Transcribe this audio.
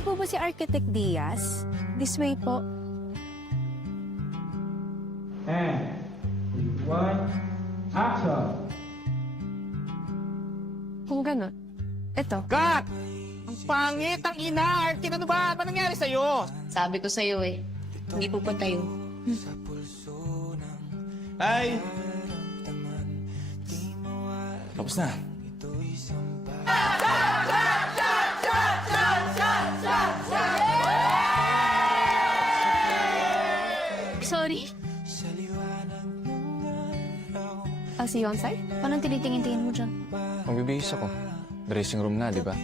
Kayo po ba si Architect Diaz? This way po. And one, action! Kung gano'n. Eto. Kat! Ang pangit, ang ina! Arkin, ano ba? Ano nangyari sa'yo? Sabi ko sa'yo eh, hindi pupunta yun. Ay! Tapos na. Sorry. I'll see you on site. Paano tinitingin-tingin mo dyan? Magbibihis ako. Dressing room na, di ba?